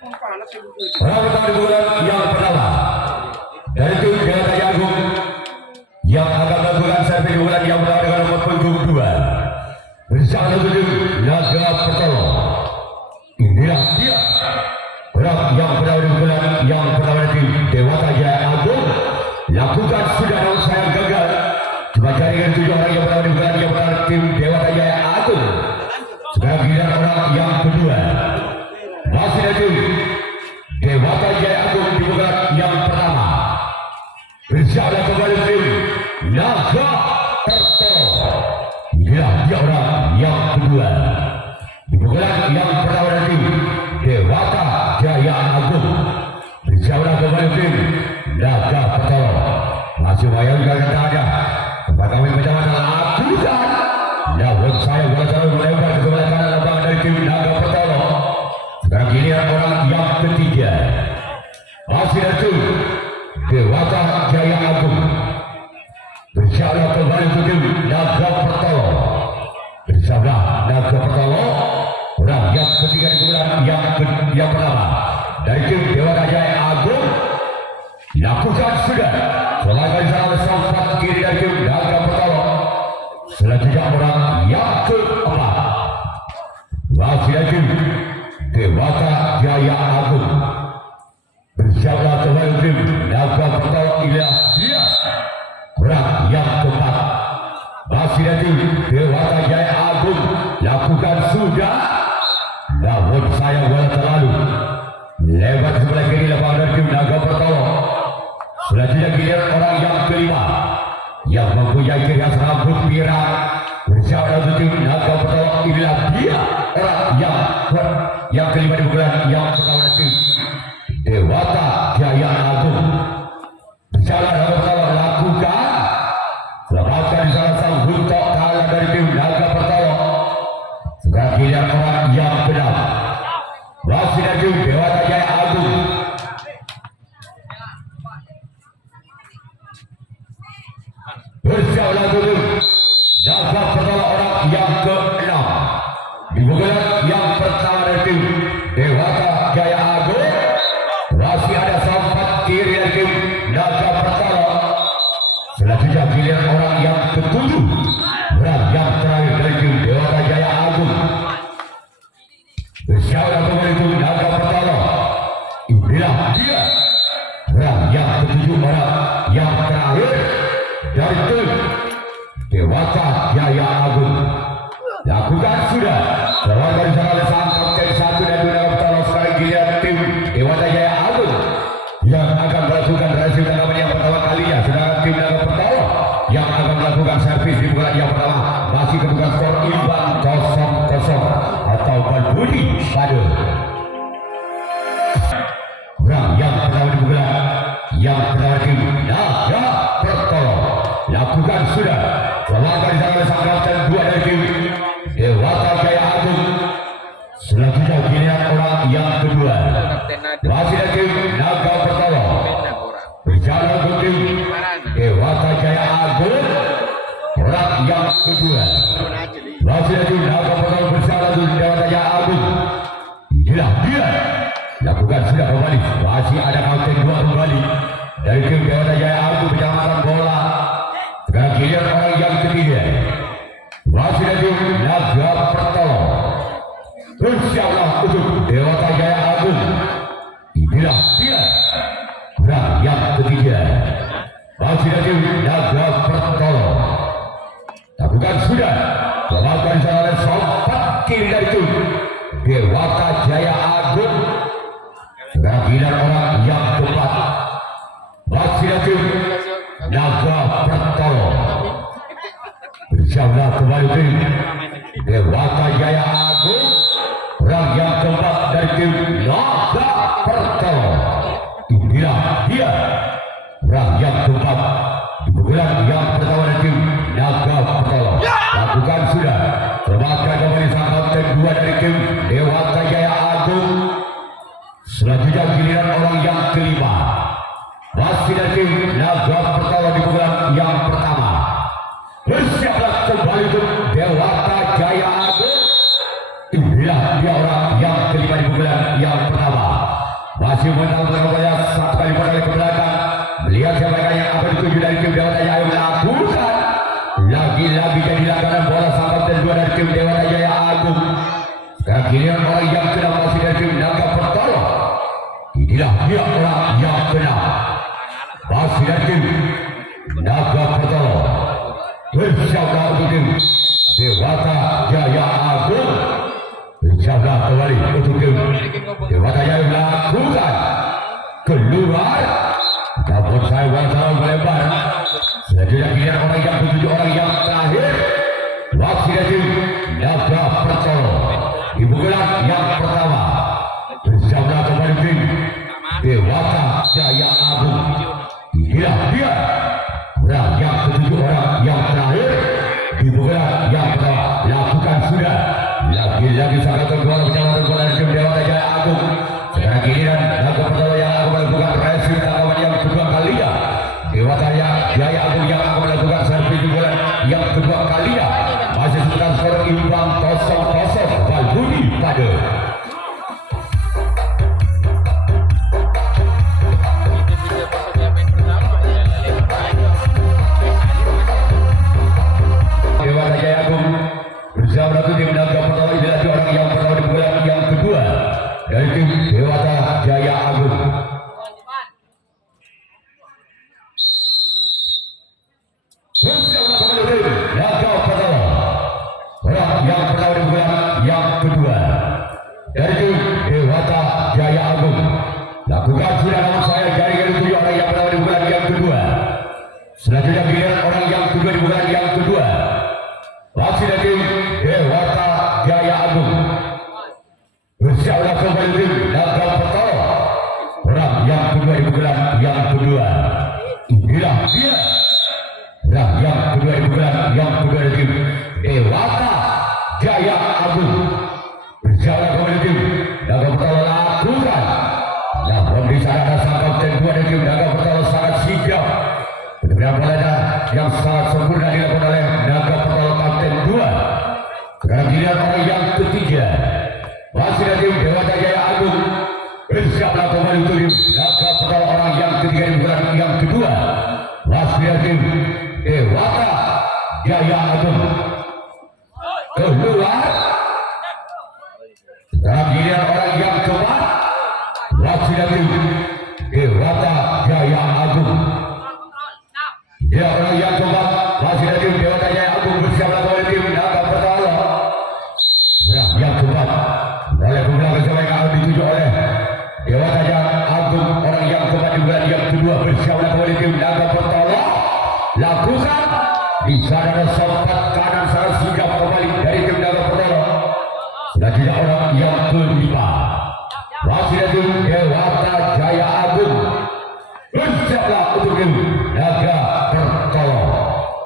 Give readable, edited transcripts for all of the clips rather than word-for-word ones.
Pertama di bulan yang pertama dari tim Dewa Taya Agung yang akan melakukan servis di bulan yang pertama dengan nomor punggung 2 bersama tujuh Naga Pertolo. Inilah dia orang yang pertama di bulan yang pertama dari tim Dewa Taya Agung. Lakukan sudah namun saya gagal. Cuma jaringan 7 orang yang pertama di bulan yang pertama tim Dewa Taya Agung. Sekarang giliran orang yang kedua masih dari Dewa Taya Agung di bulan yang pertama bersama kembali tim Naga Pertolo. Inilah dia orang yang kedua di bulan yang pertama dari tim Dewa Taya Agung bersama kembali tim Naga Pertolo. Masih bayangkan katanya tempat kami mencapai lakukan. Namun saya selalu melebar ke sebelah kanan lapangan dari tim Naga Pertolo. Sekarang giliran orang yang ketiga masih ada Dewa Taya Agung bersama kembali tim Naga Pertolo. Bersama Naga Pertolo orang yang ketiga di bulan yang pertama dari tim Dewa Taya Agung dilakukan sudah. Selangkah salah sempat kiri dari tim Naga Pertolo. Selanjutnya orang yang keempat masih ada tim Dewa Taya Agung bersama kembali tim Naga Pertolo. Inilah dia orang yang keempat masih ada tim Dewa Taya Agung. Lakukan sudah. Namun saya terlalu lebar sebelah kiri lapangan dari tim Naga Pertolo. Selanjutnya giliran orang yang kelima yang mempunyai ciri khas rambut pirang bersama tim Naga Pertolo. Inilah dia orang yang kelima di bulan yang pertama tim Dewa Taya Agung bersama Naga Pertolo. Lakukan lepaskan di salah sang buntok kalah dari tim Naga Pertolo. Sekarang giliran orang yang keenam masih dari tim Dewa Taya Agung bersama tim Naga Pertolo. Orang yang ke-6 di bulan yang pertama dari tim Dewa Taya Agung. Masih ada sempat kiri dari tim Naga Pertolo. Selanjutnya giliran orang yang ke-7 orang yang terakhir dari tim Dewa Taya Agung bersama kembali tim Naga Pertolo. Inilah dia orang yang ke-7 orang yang terakhir dari tim Dewa Taya Agung. Lakukan sudah. Lawan dari sana sang kapten 1 dan 2 Naga Pertolo. Sekarang giliran tim Dewa Taya Agung yang akan melakukan hasil tanggapan yang pertama kalinya. Sedangkan tim Naga Pertolo yang akan melakukan servis di bulan yang pertama masih kedudukan skor imbang 0-0 atau berbunyi padu. Orang yang pertama di bulan yang pertama tim Naga Pertolo. Lakukan sudah. Selangkah di sana sang kapten 2 dari tim Dewa Taya Agung. Selanjutnya giliran orang yang kedua masih dari tim Naga Pertolo berjalan ke tim Dewa Taya Agung. Orang yang kedua masih dari tim Naga Pertolo bersama tim Dewa Taya Agung. Inilah dia. Lakukan sudah kembali. Masih ada kapten 2 kembali dari tim Dewa Taya Agung penyamaran bola. Sekarang giliran orang yang ketiga masih dari tim Naga Pertolo bersama untuk Dewa Taya Agung. Inilah dia orang yang ketiga masih dari tim Naga Pertolo. Lakukan sudah. Melakukan salah sempat kiri dari tim Dewa Taya Agung. Sekarang giliran orang yang keempat masih dari tim Naga Pertolo bersama kembali tim Dewa Taya Agung. Orang yang keempat dari tim Naga Pertolo. Inilah dia orang yang keempat di bulan yang pertama dari tim Naga Pertolo. Lakukan sudah. Selamatkan kembali sang kapten 2 dari tim Dewa Taya Agung. Selanjutnya giliran orang yang kelima masih dari tim Naga Pertolo di bulan yang pertama. Bersiaplah kembali untuk Dewa Taya Agung. Inilah dia orang yang kelima di bulan yang pertama. masih menang berupaya satu kali modal ke belakang. Melihat siapa yang akan dituju dari tim Dewa Jaya Agung lakukan. Lagi-lagi jadi langganan bola sampai kedua dari tim Dewa Jaya Agung. Sekarang giliran orang yang kena masih dari tim Naga Pertolong. Inilah dia orang yang kena masih dari tim Naga Pertolong. Bersama untuk tim Dewata Jaya Agung. Bersama kembali untuk tim Dewata Jaya lakukan keluar. Namun saya wawancara melebar. Selanjutnya giliran orang yang ketujuh, orang yang terakhir wakil dari Naga Pertolong. Di bulan yang pertama bersama kembali tim Dewata Jaya Agung. Inilah dia orang yang ketujuh, orang yang terakhir di bulan yang pertama. Lakukan sudah. Lagi-lagi sangat tergolong bersama bola tim Dewata Jaya Agung. Sekarang giliran Naga Pertolong yang akan melakukan resi tanggapan yang kedua kalinya. Dewata Jaya Agung yang akan melakukan servis bulan yang kedua kalinya. Masih sekitar skor imbang 0-0. Balbudi pada Dewata Jaya Agung bersama satu tim Naga Pertolong. Inilah orang yang pertama di bulan yang kedua dari tim Dewata Jaya Agung. Bersama kembali tim Naga Pertolong. Orang yang pertama di bulan yang kedua dari tim Dewata Jaya Agung. Lakukan sudah nama saya dari tujuh orang yang pertama di bulan yang kedua. Selanjutnya giliran orang yang kedua di bulan yang kedua. Masih dari tim Dewata Jaya Agung. Bersama kembali tim Naga Pertolong. Orang yang kedua di bulan yang kedua. Inilah dia. Orang yang kedua di bulan yang kedua dari tim Dewata Jaya Agung. Bersama kembali tim Naga Pertolong lakukan. Namun di sana ada sang kapten dua dari tim Naga Pertolong sangat sigap. Benar-benar bola yang sangat sempurna dilakukan oleh Naga Pertolong kapten dua. Sekarang giliran orang yang ketiga. Masih dari tim Dewata Jaya Agung. Bersama kembali untuk tim Naga Pertolong orang yang ketiga di bulan yang kedua. Masih dari tim Dewata Jaya Agung. Keluar. Sekarang giliran orang yang keempat. Masih dari tim Dewata Jaya Agung. Ya, orang yang keempat masih dari tim Dewata Jaya Agung bersama kembali tim Naga Pertolong. Yang keempat oleh pembela bersama yang akan dituju oleh Dewata Jaya Agung. Orang yang keempat di bulan yang kedua bersama kembali tim Naga Pertolong. Lakukan di sana ada sempat kanan sangat sigap kembali dari tim Naga Pertolong. Selanjutnya orang yang kelima masih dari tim Dewata Jaya Agung. Bersiaplah untuk tim Naga Pertolong.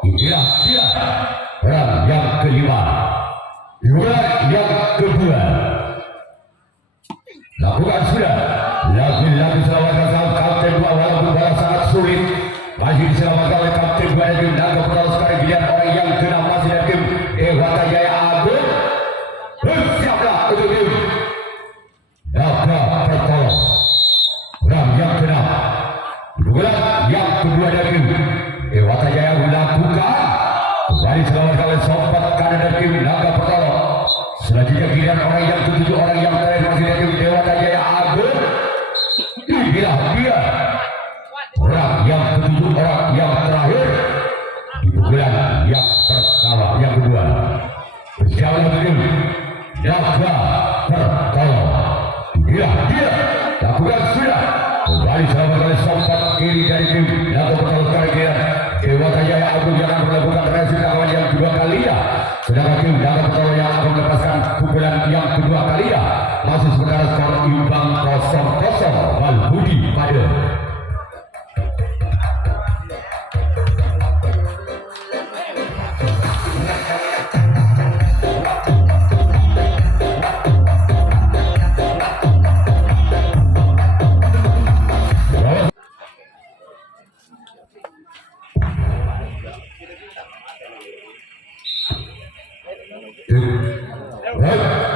Inilah dia orang yang kelima. Bulan yang kedua. Lakukan sudah. Lagi-lagi selamatkan sang kapten dua walaupun bola sangat sulit. Masih diselamatkan oleh kapten dua dari tim Naga Pertolong. Sekarang giliran orang yang keenam masih dari tim Dewata Jaya Agung. Bersiaplah untuk tim Naga Pertolong. Orang yang keenam. Bulan yang kedua dari tim Dewata Jaya Agung lakukan. Kembali selamatkan oleh sobat kanan dari tim Naga Pertolong. Selanjutnya giliran orang yang ketujuh, orang yang terakhir masih dari tim Dewata Jaya Agung. Inilah dia orang yang ketujuh, orang yang terakhir di bulan yang pertama, yang kedua. Bersama dengan tim Naga Pertolong. Inilah dia. Lakukan sudah. Kembali selamat oleh sobat kiri dari tim Naga Pertolong. Sekarang Dewata Jaya Agung yang akan melakukan resi tanggapan yang kedua kalinya. Sedangkan tim Naga Pertolong yang akan melepaskan pukulan yang kedua kalinya. Masih sementara skor imbang 0-0. Balbudi pada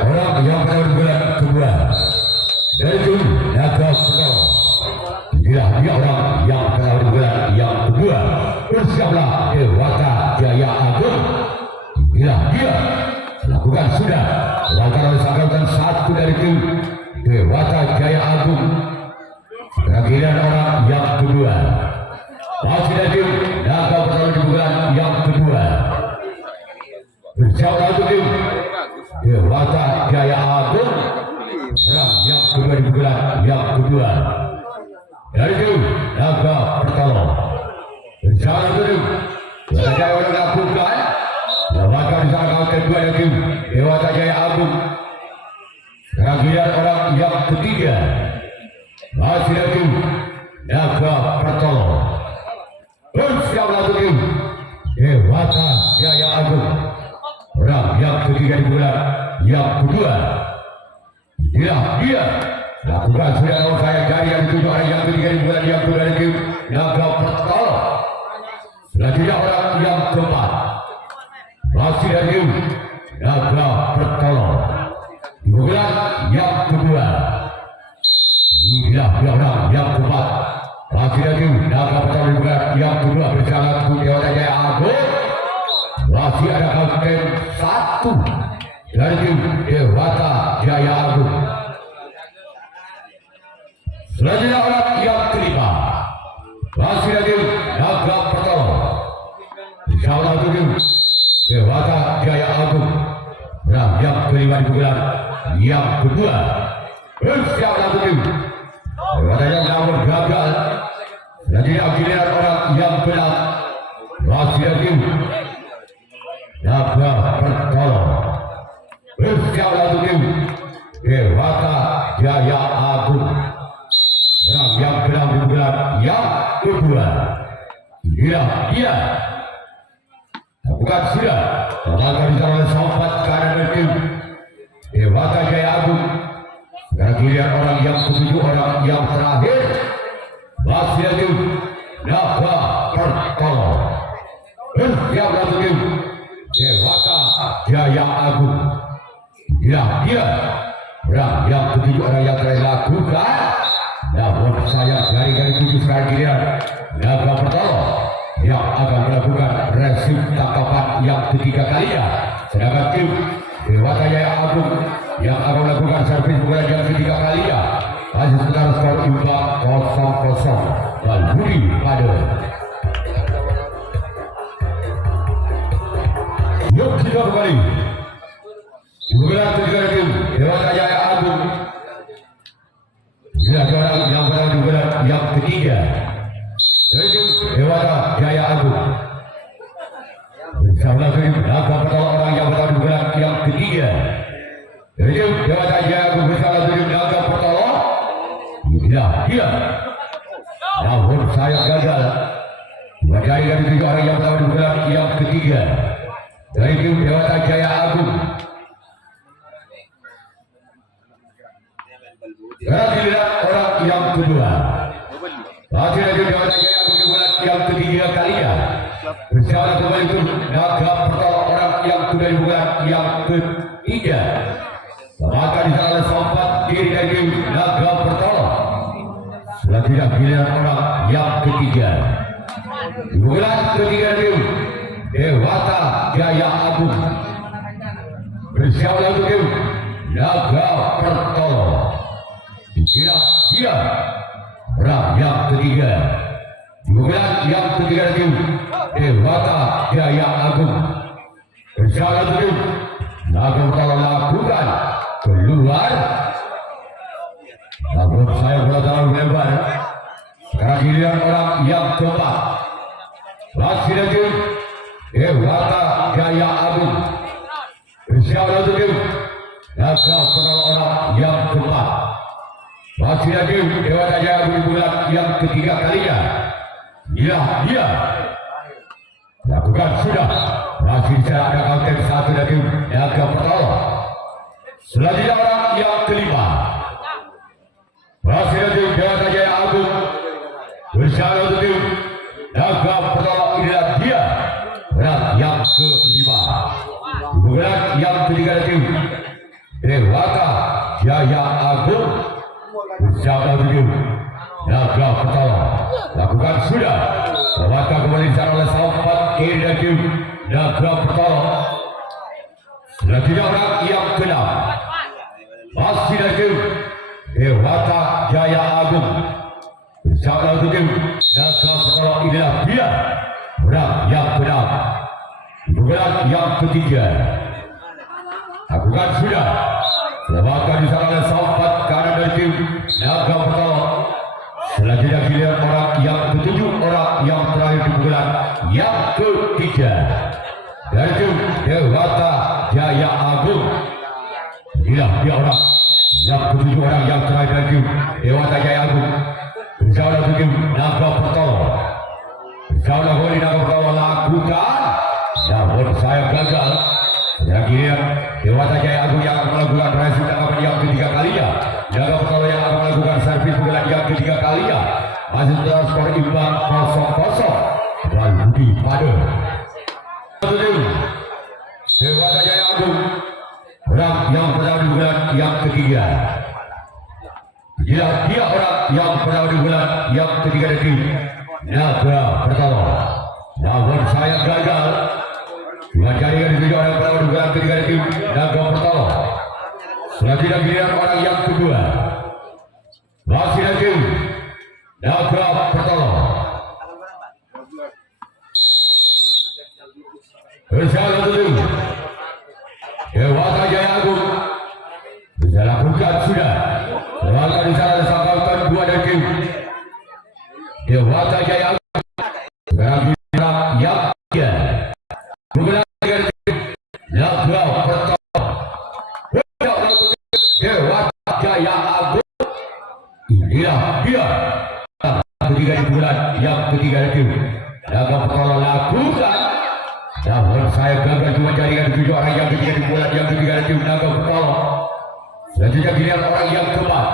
orang yang pada bulan kedua dari tim Naga Pertolong. Inilah dia orang yang kalah di bulan yang kedua. Bersiaplah Dewata Jaya Agung. Inilah dia lakukan sudah. Lakukan oleh sangkautan satu dari tim Dewata Jaya Agung. Giliran orang yang kedua. Masih dari tim Naga Pertama di bulan yang kedua. Bersiaplah untuk tim Dewata Jaya Agung. Orang yang kedua di bulan yang kedua. Dari itu Naga Pertama berjalan turun Dewata orang lakukan lakukan di sana kawan kedua dari tim Dewata Jaya Agung. Giliran orang yang ketiga masih dari tim Naga Pertama bersiaplah turun Dewata Jaya Agung. Orang yang ketiga di bulan yang kedua. Dia lakukan sudah saya dari yang tujuh orang yang ketiga di bulan yang kedua dari Naga Pertama. Selanjutnya orang yang keempat masih dari Naga Pertama di bulan yang kedua. Inilah orang yang keempat masih dari Naga Pertama di bulan yang kedua bersama Dewata Jaya Agung. Masih ada kapten satu dari tim Dewata Jaya Agung. Selanjutnya orang yang kelima masih dari Naga Pertama bersama tim Dewata Jaya Agung. Orang yang kelima di bulan yang kedua bersiaplah tim Dewata yang namun gagal. Selanjutnya giliran orang yang keenam masih dari tim Naga Pertama bersiaplah untuk tim Dewata Jaya Agung. Orang yang keenam di bulan yang kedua. Inilah dia lakukan sudah lakukan di sana sampat kanan dari tim Dewata Jaya Agung. Dan giliran orang yang ketujuh orang yang terakhir masih dari tim Naga Pertama bersiaplah untuk tim Dewata Jaya Agung. Dia orang yang ketujuh orang yang terakhir lakukan. Namun saya dari tujuh sekarang giliran Naga Pertama yang akan melakukan resip tangkapan yang ketiga kalinya. Sedangkan tim Dewata Jaya Agung yang akan melakukan servis bola yang ketiga kalinya. Masih sekitar skor imbang 0-0 dan Budi pada. Yuk kita kembali. Bulan ketiga tim Dewata Jaya Agung. Sudah orang yang berada di bulan yang ketiga. Dari tim Dewata Jaya Agung. Bersama tim Naga Pertama orang yang berada di bulan yang ketiga. Dari tim Dewata Jaya Agung bersama tim Naga Pertama. Dia. Namun saya gagal. Dari tiga orang yang berada di bulan yang ketiga. Dari tim Dewata Jaya Agung. Giliran orang yang kedua. Masih dari Dewata Jaya Agung di bulan yang ketiga kalinya. Bersama kembali itu Naga Pertama orang yang kedua di bulan yang ketiga. Maka di sana sempat diri dari tim Naga Pertama. Selanjutnya giliran orang yang ketiga. Di bulan ketiga tim Dewata Jaya Agung. Bersiaplah untuk tim Naga Pertama. Dia orang yang ketiga. Di bulan yang ketiga tim Dewata Jaya Agung. Bersiaplah untuk tim Naga Pertama lakukan keluar. Namun saya bola terlalu lebar. Sekarang giliran orang yang keempat. Masih dari tim Dewata Jaya Agung. Bersiaplah untuk tim Naga Pertama orang yang keempat. Masih dari tim Dewata Jaya Agung di bulan yang ketiga kalinya. Dia lakukan sudah. Masih bisa ada kapten satu dari tim Naga Pertama. Selanjutnya orang yang kelima. Masih dari tim Dewata Jaya Agung. Bersama untuk tim Naga Pertama. Inilah dia orang yang kelima. Bulan yang ketiga dari tim Dewata Jaya Agung. Bersama untuk tim Naga Pertama lakukan sudah. Dewata kembali disana oleh sahabat kiri dan tim Naga Pertama. Selanjutnya orang yang keenam masih dari tim Dewata Jaya Agung bersama untuk tim Naga Pertama. Inilah dia orang yang keenam. Bulan yang ketiga lakukan sudah. Dewata disana oleh sahabat kanan dari tim Naga Pertama. Selanjutnya giliran orang yang ketujuh, orang yang terakhir di bulan yang ketiga dari tim Dewata Jaya Agung. Inilah dia orang yang ketujuh, orang yang terakhir dari tim Dewata Jaya Agung bersama dengan tim Naga Pertama. Bersama dengan Naga Pertama lakukan, namun saya gagal. Dan giliran Dewata Jaya Agung yang akan melakukan racing tanggapan yang ketiga kalinya. Naga Pertama yang akan melakukan servis bulan yang ketiga kalinya. Masih terus skor imbang 0-0. Dan Budi Pada Dewata Jaya Agung orang yang pertama di bulan yang ketiga. Dia orang yang pertama di bulan yang ketiga dari Naga Pertama. Namun saya gagal. Dengan jaringan dituju orang pertama di bulan ketiga dari Naga Pertama. Selanjutnya giliran orang yang kedua masih lagi Naga Pertama bersama dengan Dewata Jaya Agung bisa lakukan sudah. Dewata di sana disangkalkan dua dari tim Dewata Jaya Agung. Sekarang giliran yang ketiga bukan dari tim Naga Pertama. Dewata Jaya Agung. Inilah dia ketiga di bulan yang ketiga itu. Naga Pertama lakukan. Namun saya gagal cuma jaringan tujuh orang yang ketiga di bulan yang ketiga itu Naga Pertama. Selanjutnya giliran orang yang keempat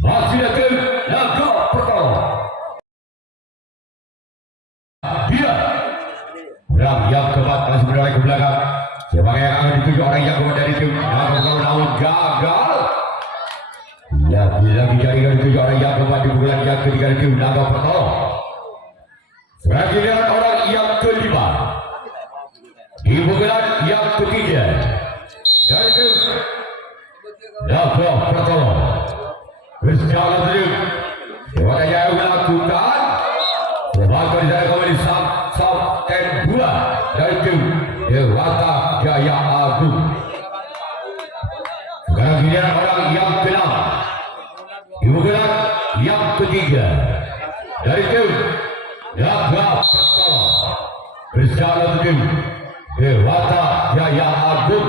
masih ada Naga Pertama. Dia orang yang keempat masih berlari ke belakang. Sebagai yang akan dituju orang yang keempat dari tim Naga Pertama, namun gagal. Lagi jaringan dituju orang yang keempat di bulan yang ketiga dari tim Naga Pertama. Sekarang giliran orang yang kelima di bulan yang ketiga dari tim Naga Pertama. Bersama tim Dewata Jaya melakukan sebagai dari kembali sampai dua dari tim Dewata Jaya Agung. Sekarang giliran orang yang keenam di bulan yang ketiga dari tim Naga Pertama. Bersama tim Dewata Jaya Agung.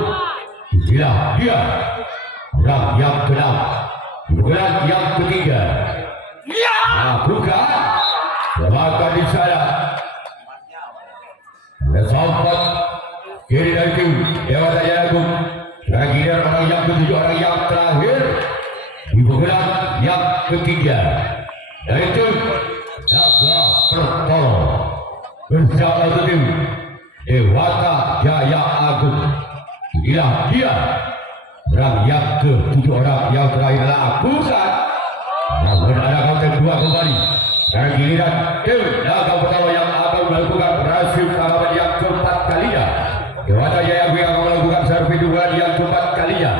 Inilah dia orang yang keenam di bulan yang ketiga. Lakukan sebagai di sana. Sampai kiri dari tim Dewata Jaya Agung. Sekarang giliran orang yang ketujuh, orang yang terakhir di bulan yang ketiga dari tim Naga Pertama. Bersama tim Dewata Jaya Agung. Inilah dia orang yang ketujuh, orang yang terakhir lakukan. Namun ada konten dua kembali. Sekarang giliran tim Naga Pertama yang akan melakukan racing tanggapan yang keempat kalinya. Dewata Jaya Agung yang akan melakukan servis di bulan yang keempat kalinya.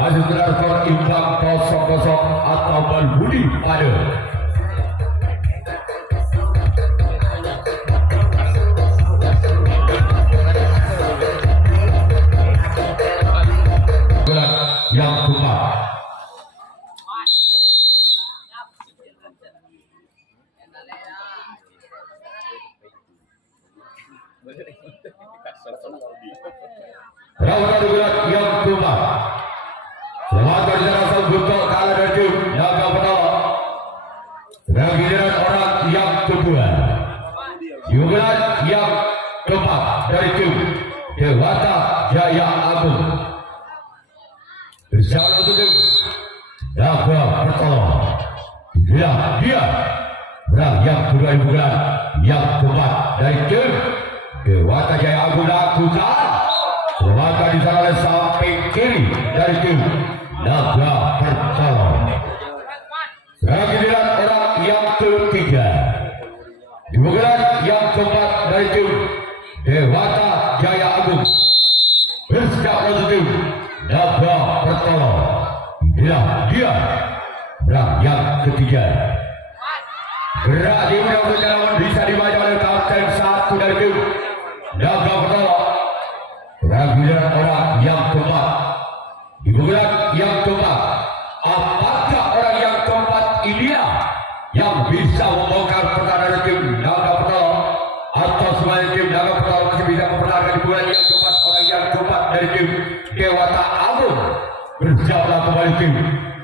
Masih terdapat skor imbang 0-0 atau Budi Pada. Bulan yang keempat. Rawat bulan yang keempat. Selamat berjalan betul kalah dari tim Naga Pertama. Sekarang giliran orang yang kedua di bulan yang keempat dari tim Dewata Jaya Agung. Bersama untuk tim Naga Pertama. Inilah dia orang yang kedua di bulan yang keempat dari tim Dewata Jaya Agung. Lakukan maka di sana oleh samping kiri dari tim Naga Pertama. Sekarang giliran orang Berang yang ketiga. Gerak di ujung perjalanan bisa dibaca oleh kapten satu dari tim Naga Pertama. Giliran orang yang keempat. Di bulan yang keempat, apakah orang yang keempat inilah yang bisa membongkar pertahanan tim Naga Pertama, atau semuanya tim Naga Pertama masih bisa mempertahankan di bulan yang keempat? Orang yang keempat dari tim Dewata Agung berjalan kembali tim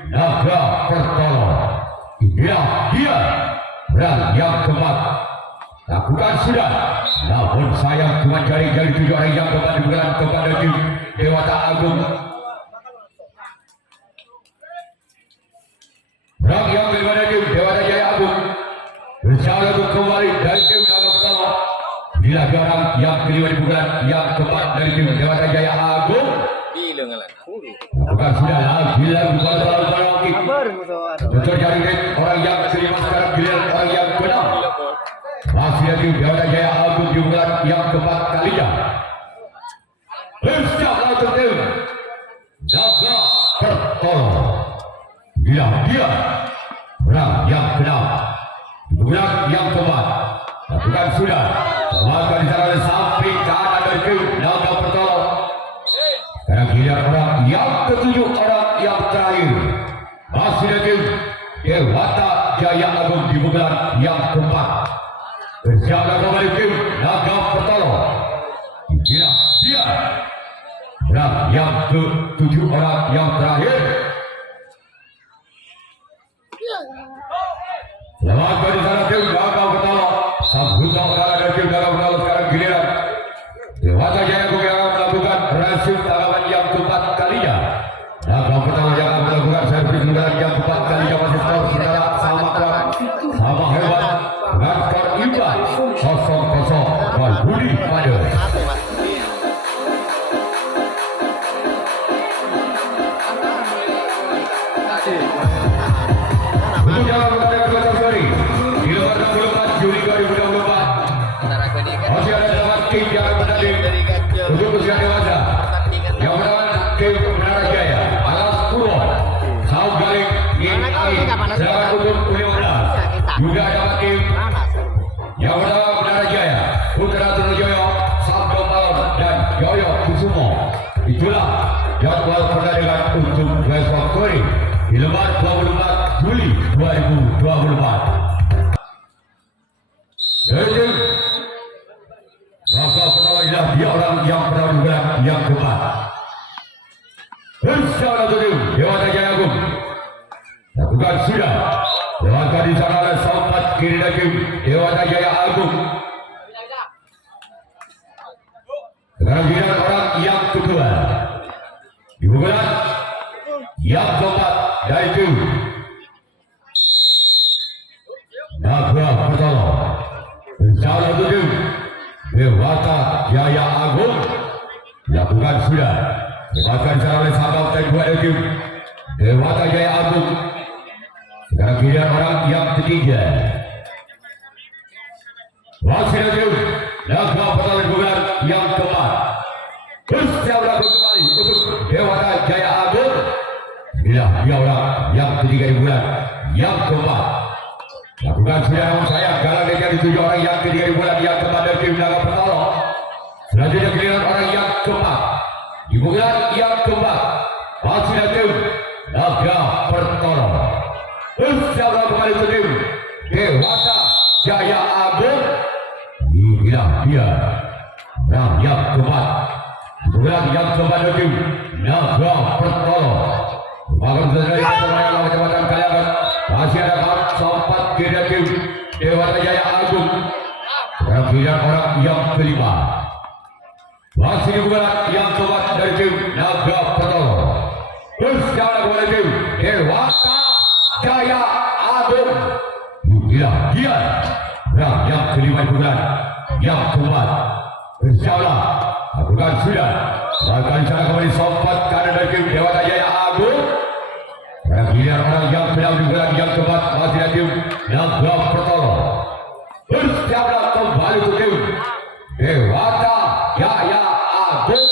Naga Pertama. Inilah dia berang yang keempat. Lakukan sudah, namun sayang cuma jari-jari 7 orang yang keempat di bulan keempat dari tim Dewata Agung. Berang yang kelima dari tim Dewata Jaya Agung berjalan kembali dari tim Naga Pertama. Inilah orang yang kelima di bulan yang keempat dari tim Dewata Jaya Agung. Bukan sudah lagi Dr. Jaring orang yang kelima sekarang giliran orang yang keenam. Masih lagi Dewata Jaya Agung di bulan yang keempat kalinya. Bersiap langsung tim Naga Pertama. Dia berang yang keenam bulan yang keempat. Lakukan sudah melakukan di sana sampai kanan dari tim Naga Pertama. Sekarang giliran orang yang ketujuh, orang yang terakhir. Masih lagi Dewata Jaya Agung di bulan yang keempat. Berjalan kembali tim Naga Pertama. Dia berang yang ketujuh, orang yang terakhir. Selamat dari sana tim Naga Pertama. Sambutan kalah dari tim Naga Pertama. Sekarang giliran Dewata Jaya Agung yang akan melakukan rasif tanggapan yang keempat kalinya. Naga Pertama yang akan melakukan servis tanggapan yang keempat kalinya. Masih skor secara sama kuat, sama hebat dengan skor imbang 0-0 gol Budi Pada. Untuk jalan kepada kedua seri di luar 64 Juli 2024 masih ada 8 tim yang akan bertanding untuk usia dewasa. Yang pertama tim Menara Jaya, Alas Purwo, Saung Galing, Serangan Untuk U15. Juga dapat tim yang pertama Menara Jaya, Putra Trunojoyo, Sabdo Palon dan Yoyo Kusumo. Itulah jadwal pertandingan untuk besok sore di lembar 24 Juli 2024. Jadi Naga Pertama adalah dia orang yang pernah bergerak yang keempat. Bersama tim Dewata Jaya Agung. Lakukan sudah. Lewatkan di sana ada sompat kiri dari tim Dewata Jaya Agung. Sekarang giliran orang yang kedua. Di bulan yang keempat dari tim Naga Pertama. Bersama tim Dewata Jaya Agung. Lakukan sudah. Lewatkan di sana oleh sahabat dan dua tim Dewata Jaya Agung. Sekarang giliran orang yang ketiga. Masih ada tim Naga Pertama di bulan yang keempat. Bersiap langsung kembali untuk Dewata Jaya Agung. Inilah dia orang yang ketiga di bulan yang keempat. Lakukan sudah, namun saya galang dengan 7 orang yang ketiga di bulan yang keempat dari tim Naga Pertama. Selanjutnya giliran orang yang keempat di bulan yang keempat. Masih ada tim Naga Pertama. Bersiap kembali untuk tim Dewata Jaya Agung. Inilah dia orang yang keempat. Bulan yang keempat dari tim Naga Pertama. Bahkan sesuai dengan kecamatan Kaliangan masih ada kawan sompat kiri tim Dewata Jaya Agung. Giliran orang yang kelima. Masih di bulan yang keempat dari tim Naga Pertama. Bersiap kembali tim Dewata Jaya Agung. Inilah dia orang yang kelima di bulan yang keempat. Bersiaplah. Lakukan sudah. Lakukan cara kembali sompat kanan dari tim Dewata Jaya Agung. Giliran orang yang keenam di bulan yang keempat. Masih ada tim Naga Pertama. Bersiaplah kembali untuk tim Dewata Jaya Agung.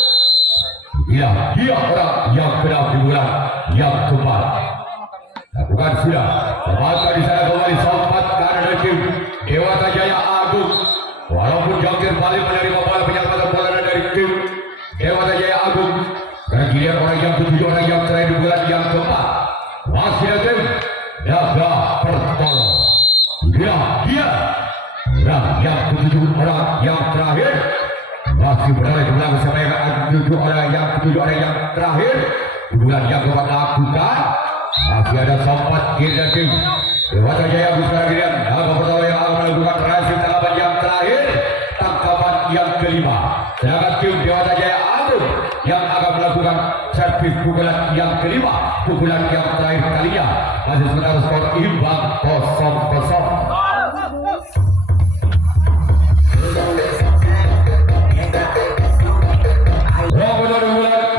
Inilah dia orang yang keenam di bulan yang keempat. Lakukan lakukan sudah. Maka di sana kembali sompat kanan dari tim Dewata Jaya Agung. Walaupun jangkir balik menerima bola penyelamatan bola dari tim Dewata Jaya Agung. Karena giliran orang yang ketujuh, orang yang terakhir di bulan yang keempat. Masih ada tim Naga Pertolo. Dia orang yang ketujuh, orang yang terakhir. Masih berada di belakang sama yang ketujuh, orang yang ketujuh, orang yang terakhir. Di bulan yang keempat lakukan. Masih ada sompat kiri dan tim Dewata Jaya Agung. Sekarang giliran Naga Pertolo yang akan melakukan rahasia tangkapan yang terakhir, tangkapan yang kelima. Sedangkan tim Dewata Jaya Agung yang akan melakukan servis pukulan yang kelima, pukulan yang terakhir kalinya. Masih sementara skor imbang 0-0.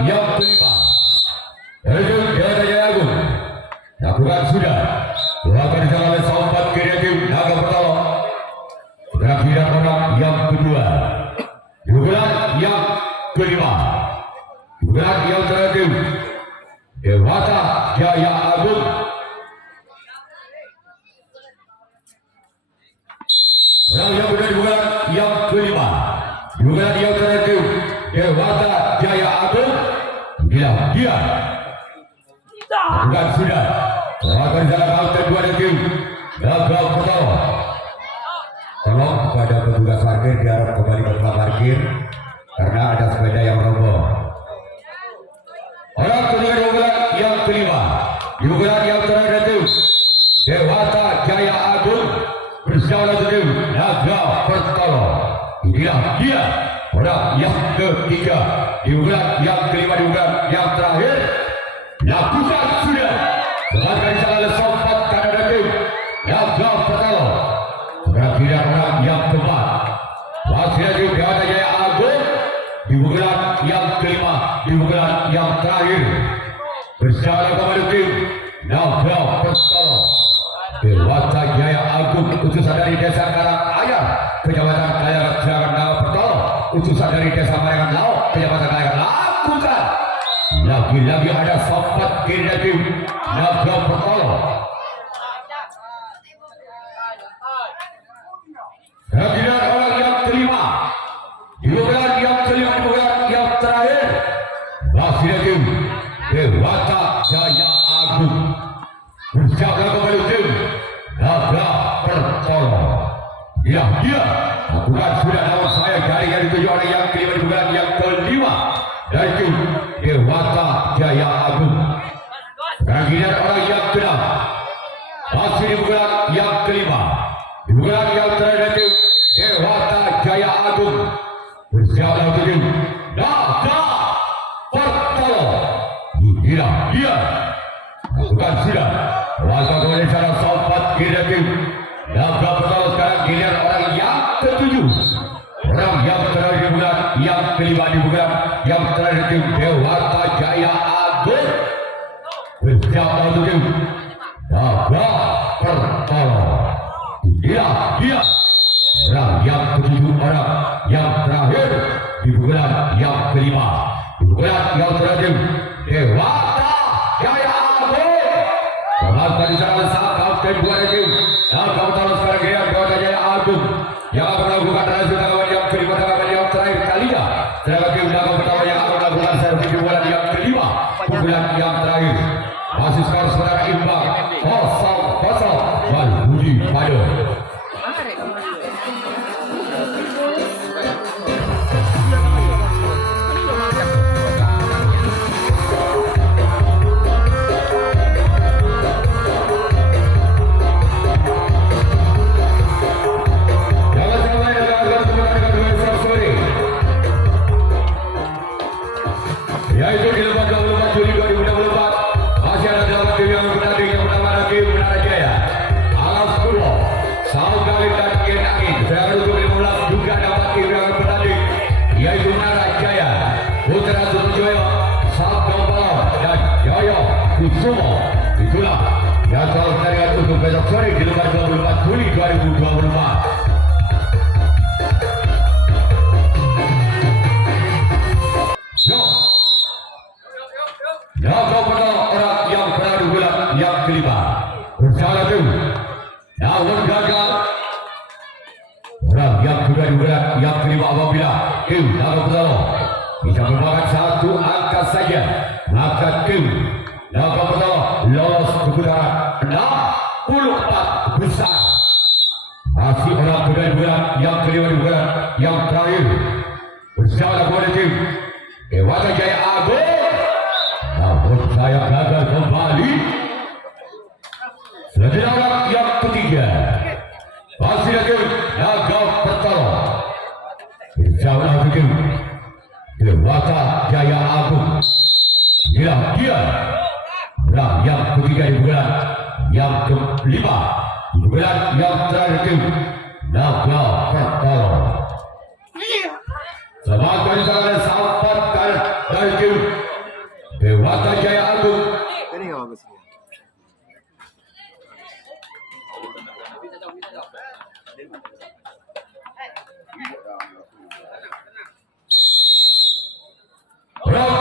Yang kelima dari tim Dewata Jaya Agung lakukan sudah. Lakukan di sana oleh sompat kiri tim Naga Pertolo. Sekarang giliran orang yang kedua, pukulan yang kelima, pukulan yang terakhir Dewata Jaya Agung. Orang yang benar pukulan yang kelima, pukulan yang terakhir Dewata Jaya Agung. Dia bukan sudah. Lakukan di sana counter dua dari tim Naga Pertolo. Tolong kepada petugas parkir diarah kembali ke tempat parkir karena ada sepeda yang roboh. Orang kedua pukulan yang kelima, pukulan yang terakhir tim Dewata Jaya Agung bersama tim Naga Pertolo. Dia orang yang ketiga, pukulan yang kelima, pukulan yang terakhir lakukan sudah. Sekarang di sana oleh sompat kanan dari tim Naga Pertolo. Sekarang giliran orang yang keempat, masih ada tim Dewata Jaya Agung. Di pukulan yang kelima, di pukulan yang terakhir bersama kepada tim Naga Pertolo. Dewata Jaya Agung, utusan dari desa Karangayar, Kecamatan Kayangan, sedangkan Naga Pertolo utusan dari desa Marengan Laut, Kecamatan Kayangan. Lakukan lagi-lagi ada sompat kiri dari tim Naga Pertolo. Giliran orang yang kelima, pukulan yang kelima, pukulan yang terakhir masih ada tim Dewata Jaya Agung bersama kembali tim Naga Pertolo. Dia lakukan sudah, namun saya jaringan dituju orang yang kelima, pukulan yang kelima dari tim Dewata Jaya Agung. Sekarang giliran orang yang keenam, masih di pukulan yang kelima, di pukulan yang terakhir tim Dewata Jaya Agung bersama tim Naga Pertolo. Dia lakukan sudah. Warga kembali sana sompat kiri tim Naga Pertolo. Sekarang giliran orang yang ketujuh, orang yang terakhir di bulan yang kelima, di bulan yang terakhir tim Dewata Jaya Agung bersama tim Naga Pertolo. Dia orang yang ketujuh, orang yang terakhir di bulan yang kelima, di bulan yang terakhir Dewata Jaya Agung. Selamat di sana saat dan buat tim Naga Pertolo. Sekarang giliran Dewata Jaya Agung yang akan melakukan rahasia tangkapan yang kelima, tangkapan yang terakhir kalinya. Sedangkan tim Naga Pertolo yang akan melakukan servis di bulan yang kelima, bulan yang terakhir. Masih skor sementara imbang 0-0. Bal Budi Pado. Yaitu di lembaga 24 Juli 2024 masih ada 8 tim yang bertanding. Yang pertama ada tim Menara Jaya, Alas Purwo, Saudari dan Gen Angin. Saya untuk 15 juga dapat tim yang bertanding, yaitu Menara Jaya, Putra Sujoyo, Sabdo Balon dan Yoyo Kusumo. Itulah yang selalu tarian untuk besok sore di lembaga 24 Juli 2024. Naga Pertolo orang yang beradu bulan yang kelima. Bersalah tu. Namun gagal. Orang yang sudah diberat yang kelima apabila Kim dalam pertolongan bisa merupakan satu angka saja, maka Kim dalam pertolongan lolos ke putaran 64 besar. Masih orang sudah diberat yang kelima diberat yang terakhir bersama kepada Kim Dewata Jaya Agung. Namun saya gagal kembali. Selanjutnya yang ketiga masih lagi Naga Pertolongan bersama Kim Dewata Jaya Agung. Inilah dia orang yang ketiga di bulan yang kelima di bulan yang terakhir Kim Naga Pertolongan. Selamat kali sangat sampai dari Kim Dewata Jaya Agung. Ini nggak bagus. Bravo!